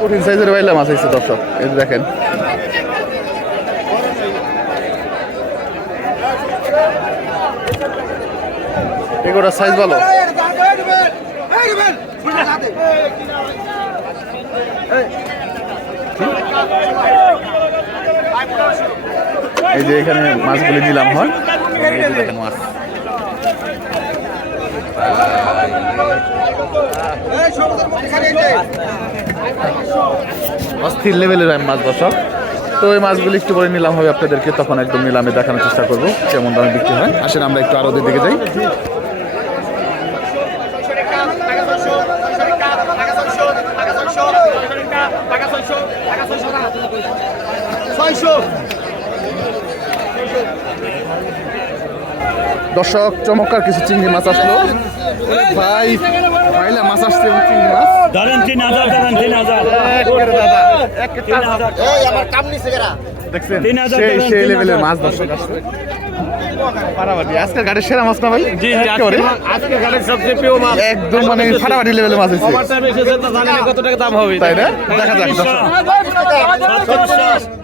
কঠিন সাইজের বাইলা মাছ আছে দর্শক, এই দেখেন। এগুলোর সাইজ ভালো। এই যে এখানে মাছগুলি নিলাম হয়। দেখেন মাছ। অস্থির লেভেলের আমি মাছ দর্শক তো এই মাছগুলি একটু করে নিলাম হবে আপনাদেরকে তখন একদম নিলামে দেখানোর চেষ্টা করব কেমন দামে বিক্রি হয় আসেন আমরা একটু আরও দিকে যাই ছয়শো দর্শক চমৎকার কিছু চিংড়ি মাছ আসলো। ভাই ভাইলা মাছ আসছে চিংড়ি মাছ। ধরেন তিন হাজার ধরেন তিন হাজার। দাদা তিন হাজার। এই আমার কাম নিছে দেখছেন? তিন হাজার সেই সেই লেভেলের মাছ দর্শক আসছে। ফাটাফাটি আজকের গাড়ির সেরা মাছ না ভাই? জি একেবারে। আজকে গাড়ির সবচেয়ে প্রিয় মাছ। একদম মানে ফাটাফাটি লেভেলের মাছ হয়েছে কত টাকা দাম হবে। তাই না? দেখা যাক দর্শক। ছত্রিশ টাকা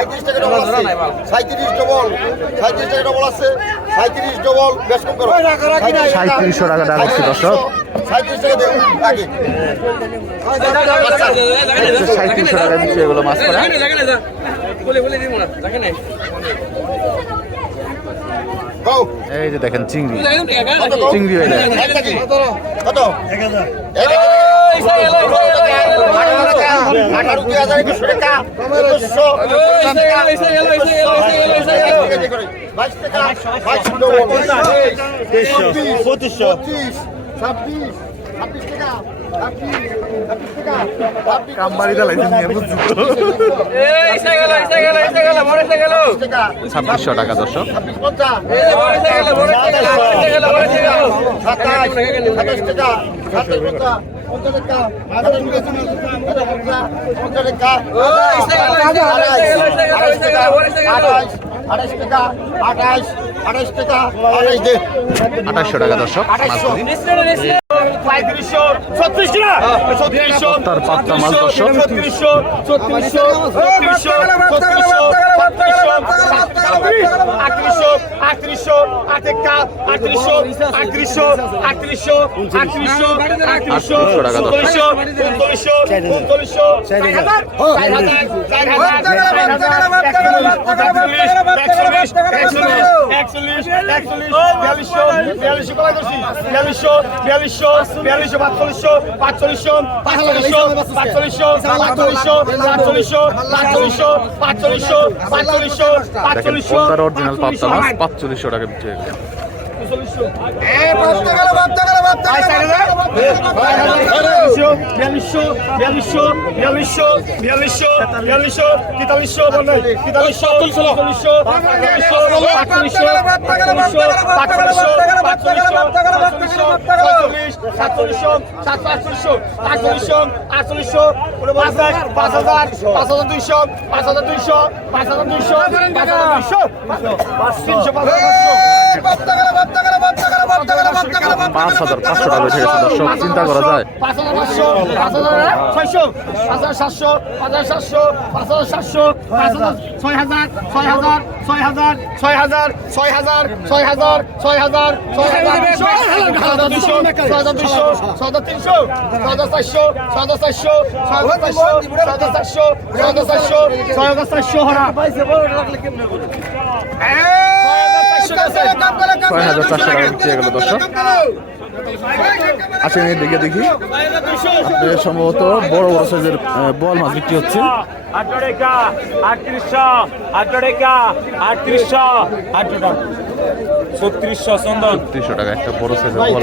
সাঁত্রিশ টাকা ডবল আছে সাঁত্রিশ ডবল সাঁত্রিশ টাকা ডবল আছে সাঁত্রিশ ডবল বেশ কম করো। সাঁত্রিশশো টাকা ডাল আছে দর্শক। টাকা এগুলো মাছ এই যে দেখেন চিংড়ি। চিংড়ি কত? দুই টাকা একুশশো বাইশ ছাব্বিশ টাকা দর্শক আঠাশ টাকা আঠাশ আঠাশশো টাকা দর্শক তার পাত্তা মাছ দর্শক। আটত্রিশশো আটত্রিশশো আটত্রিশশো আটত্রিশশো আটত্রিশশো আটত্রিশশো আটত্রিশশো উনত্রিশশো উনত্রিশশো উনত্রিশশো একচল্লিশ একচল্লিশ একচল্লিশ একচল্লিশ একচল্লিশ বিয়াল্লিশশো বিয়াল্লিশশো কলা করছি বিয়াল্লিশশো বিয়াল্লিশশো বিয়াল্লিশশো পাঁচচল্লিশশো পাঁচচল্লিশশো পাঁচচল্লিশশো পাঁচচল্লিশশো পাঁচচল্লিশশো পাঁচচল্লিশশো পাঁচচল্লিশশো পাঁচচল্লিশশো পাঁচচল্লিশশো পাঁচচল্লিশশো মাছ পাঁচচল্লিশশো টাকা বিক্রি পাঁচ হাজার পাঁচ হাজার দুইশো পাঁচ হাজার দুইশো পাঁচ হাজার দুইশো পাঁচ হাজার দুইশো পাঁচশো পাঁচশো পাঁচশো পাঁচশো পাঁচ হাজার পাঁচশো টাকা উঠে গেছে দর্শক চিন্তা করা যায় পাঁচ হাজার পাঁচশো পাঁচ হাজার ছয়শো পাঁচ হাজার সাতশো পাঁচ হাজার সাতশো পাঁচ হাজার সাতশো পাঁচ হাজার ছয় হাজার ছয় হাজার ছয় হাজার ছয় হাজার ছয় হাজার ছয় হাজার ছয় হাজার ছয় হাজার দুশো ছয় হাজার দুশো ছয় হাজার তিনশো ছয় হাজার চারশো ছয় হাজার চারশো ছয় হাজার চারশো ছয় হাজার চারশো ছয় হাজার চারশো ছয় হাজার চারশো হরা ছয় হাজার চারশো টাকা বিক্রি গেল দর্শক আসেন এই দিকে দেখি সম্ভবত বড় বড় সাইজের বল মাছ বিক্রি হচ্ছে একটা বড় সাইজের বল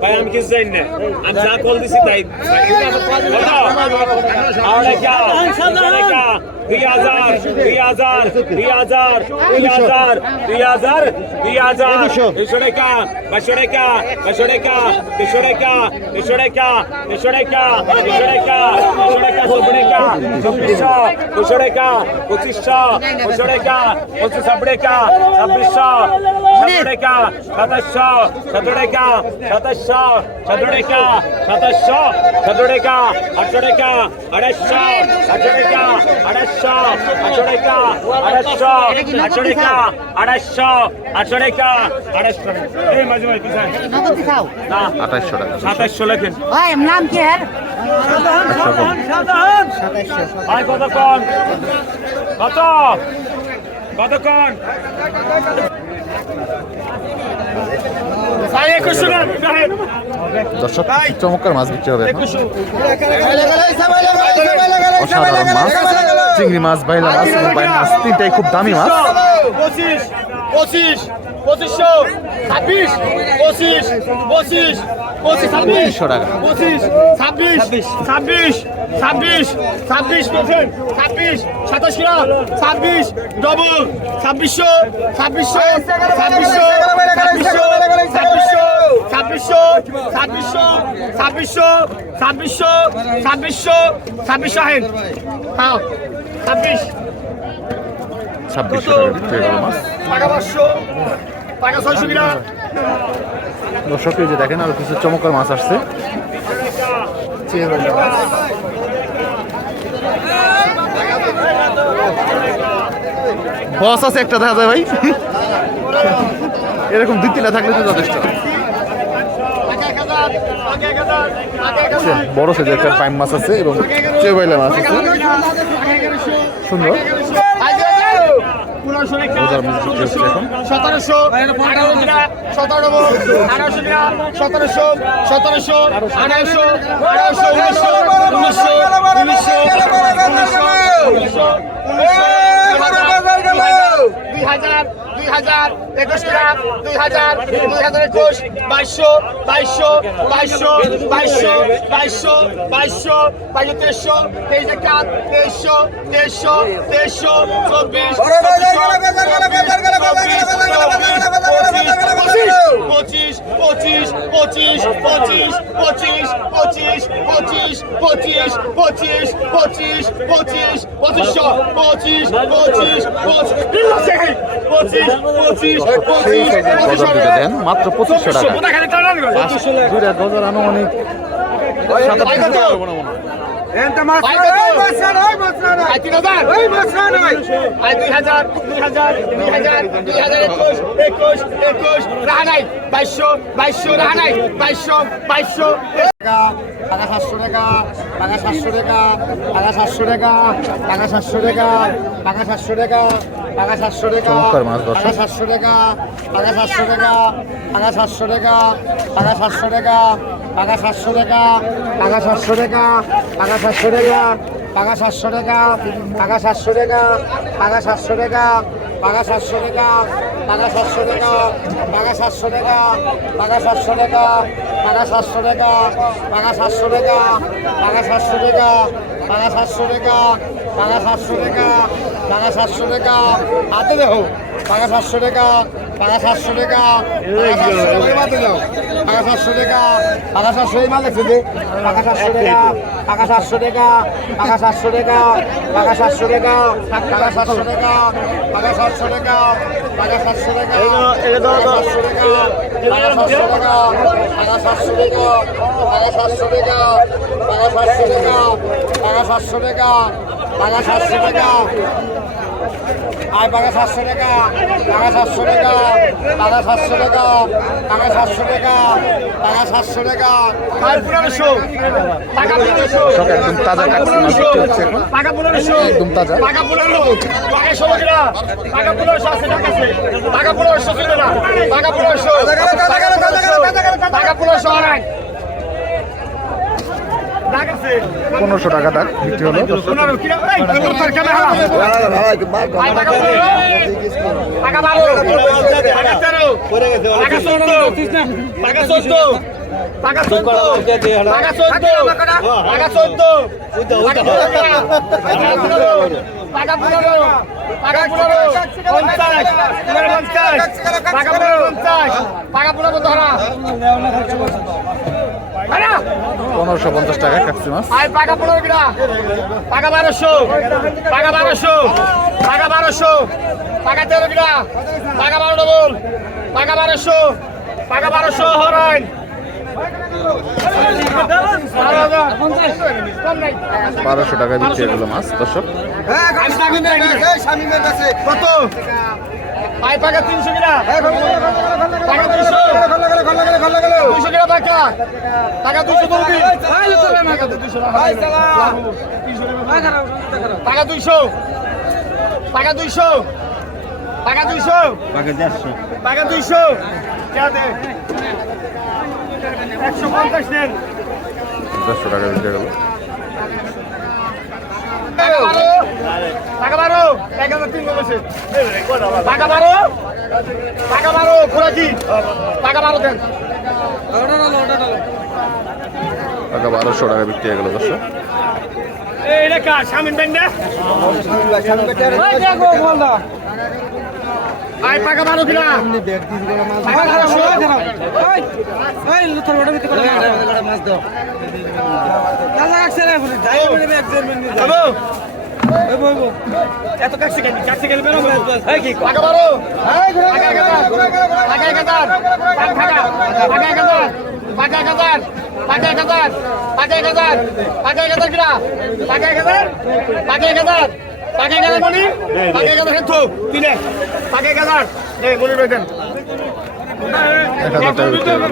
ভাই, আমি কিছু জানি না। আমি যা কল দিছি তাই। দুই হাজার দুই হাজার দুই হাজার দুই হাজার দুই হাজার দুই হাজার। দুইশো টাকা টাকা বাইশশো টাকা দুইশো টাকা দুইশো টাকা দুইশো টাকা দুইশো টাকা চব্বিশ টাকা চব্বিশশো পঁচিশশো পঁচিশ সতেরোটা সাতাশ সতেরোটা সাতাশ সতেরোটা সাতাশ সতেরোটা আটশোটা আড়াইশ আটশোটা আড়াইশ আটশোটা আড়াইশ আটশোটা আড়াইশ আটশোটা আড়াইশ আঠাশশো টাকা সাতাশশো লেখেন নাম কতক্ষণ কত কতক্ষণ দর্শক চমৎকার মাছ বিক্রি হবে অসাধারণ মাছ। চিংড়ি মাছ বাইলা মাছ বাইলা মাছ তিনটাই খুব দামি মাছ। পঁচিশ পঁচিশ পঁচিশশো ছাব্বিশ পঁচিশ পঁচিশ। পঁচিশশো টাকা। পঁচিশ ছাব্বিশ ছাব্বিশ ছাব্বিশ ছাব্বিশ পার্সেন্ট ছাব্বিশ সাতাশ কিলো ছাব্বিশ ডবল ছাব্বিশশো ছাব্বিশশো ছাব্বিশশো ছাব্বিশশো ছাব্বিশশো ছাব্বিশশো ছাব্বিশশো ছাব্বিশশো ছাব্বিশশো ছাব্বিশশো হেন হ্যাঁ ছাব্বিশ ছাব্বিশশো টাকা হয়ে পাঁচশো টাকা ছয়শো কিনা দর্শক, এই যে দেখেন আর কিছু চমৎকার মাছ আসছে। বস আছে একটা, দেখা যায় ভাই। এরকম দুই তিনটা থাকলে তো যথেষ্ট। বড় সাইজের একটা পাইম মাছ আছে এবং চেবাইলা মাছ আছে। সুন্দর রোজার মাছ বিক্রি হচ্ছে এখন সতেরোশো সতেরো আঠারোশো সতেরোশো সতেরোশো আঠারোশো আঠারোশো উনিশশো উনিশশো উনিশশো উনিশশো দুই হাজার দুই হাজার একুশ টাকা দুই হাজার দুই হাজার একুশ বাইশশো বাইশশো বাইশশো বাইশশো বাইশশো বাইশশো বাইশশো তেইশশো তেইশ টাকা তেইশশো তেইশশো তেইশশো চব্বিশ পঁচিশ পঁচিশ পঁচিশ পঁচিশ পঁচিশ পঁচিশ পঁচিশ পঁচিশ পঁচিশ পঁচিশ পঁচিশ পঁচিশশো পঁচিশ পঁচিশ পঁচিশ পঁচিশ পঁচিশ পঁচিশ গজর দুটো দেন মাত্র পঁচিশশো টাকা দুইটা গজর আনুমানিক সাত মনে হয়। বাইশশো বাইশশো রাহানাই বাইশশো বাইশশো টাকা সাতশো টাকা টাকা সাতশো টাকা টাকা সাতশো টাকা টাকা সাতশো টাকা টাকা সাতশো টাকা টাকা সাতশো টাকা। টাকা সাতশো টাকা টাকা সাতশো টাকা টাকা সাতশো টাকা টাকা সাতশো টাকা টাকা সাতশো টাকা টাকা সাতশো টাকা টাকা সাতশো টাকা টাকা সাতশো টাকা টাকা সাতশো টাকা টাকা সাতশো টাকা টাকা সাতশো টাকা টাকা সাতশো টাকা টাকা সাতশো টাকা টাকা সাতশো টাকা টাকা সাতশো টাকা টাকা সাতশো টাকা টাকা সাতশো টাকা টাকা সাতশো টাকা টাকা সাতশো টাকা টাকা সাতশো টাকা হাতে দেখো টাকা সাতশো টাকা পাকা সাতশো টাকা পাকা সাতশো টাকা পাকা সাতশো এই মাল দেখছে যে পাকা সাতশো টাকা পাকা সাতশো টাকা পাকা সাতশো টাকা পাকা সাতশো টাকা পাকা সাতশো টাকা পাকা সাতশো টাকা পাকা সাতশো টাকা সাতশো টাকা পাকা সাতশো টাকা পাকা সাতশো টাকা পাকা সাতশো টাকা পাকা সাতশো টাকা পাকা সাতশো টাকা পাকা সাতশো টাকা আয় পাকা সাতশো টাকা পাকা সাতশো টাকা পাকা সাতশো টাকা পাকা সাতশো টাকা পাকা সাতশো টাকা একদম তাজা কাটছি মাছ বিক্রি হচ্ছে এখন একদম তাজা টাকা টাকা টাকা টাকা টাকা পনেরোশো টাকা দাগ বিক্রি হলো। টাকা টাকা বারো টাকা তেরো টাকা চোদ্দ টাকা চোদ্দ টাকা চোদ্দ টাকা চোদ্দ টাকা চোদ্দ টাকা পনেরো টাকা পনেরো টাকা পনেরো পঞ্চাশ পনেরো পঞ্চাশ টাকা পনেরো পঞ্চাশ টাকা পনেরো ধরা হারা পনেরোশো পঞ্চাশ টাকা কাটছি মাছ টাকা পনেরো কিনা টাকা বারোশো টাকা বারোশো টাকা বারোশো টাকা তেরো কিনা টাকা বারো ডবল টাকা বারোশো টাকা বারোশো হরাইন বারোশো টাকায় বিক্রি হয়ে গেলো মাছ দর্শক কত আয় টাকা তিনশো টাকা দুশো কিনা টাকা টাকা দুশো তুলবি টাকা টাকা দুইশো টাকা দুইশো টাকা দুইশো টাকা দুইশো দেড়শো টাকা বিক্রি হয়ে টাকা বারো। এক হাজার তিন বলেছে টাকা বারো। টাকা বারো ঘোরাজি টাকা বারো দেন। টাকা বারোশো টাকা বিক্রি হয়ে গেলো দর্শক এই রেখা স্বামীন ব্যাংক আয় টাকা বারো কিনা টাকা বারোশো হ্যালো এত কাছে কেন কাছে কেন বেরো বারো টাকা এক হাজার টাকা এক হাজার টাকা এক হাজার টাকা এক হাজার টাকা এক হাজার টাকা এক হাজার টাকা এক হাজার কিনা টাকা এক হাজার টাকা এক হাজার এক হাজার মনি পাকে হাজার হেঁথো কিনে পাকে এক এই মনি বেতন এক হাজার টাকা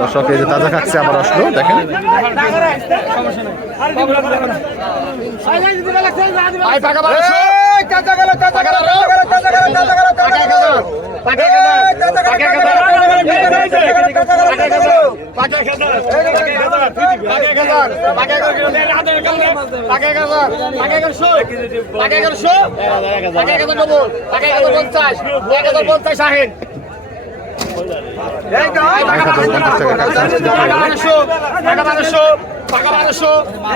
দর্শক এই যে তাজা কাটছে আবার আসলো দেখেন। টাকা বারোশো টাকা টাকা টাকা টাকা টাকা টাকা টাকা বারোশো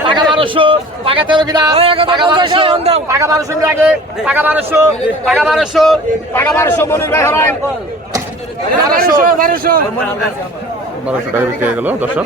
টাকা বারোশো টাকা তেরো কিনা টাকা বারোশো টাকা বারোশো আগে টাকা বারোশো টাকা বারোশো টাকা বারোশো মনির ভাই হরাই বারোশো। বারোশো টাকা বিক্রি হয়ে গেল দর্শক।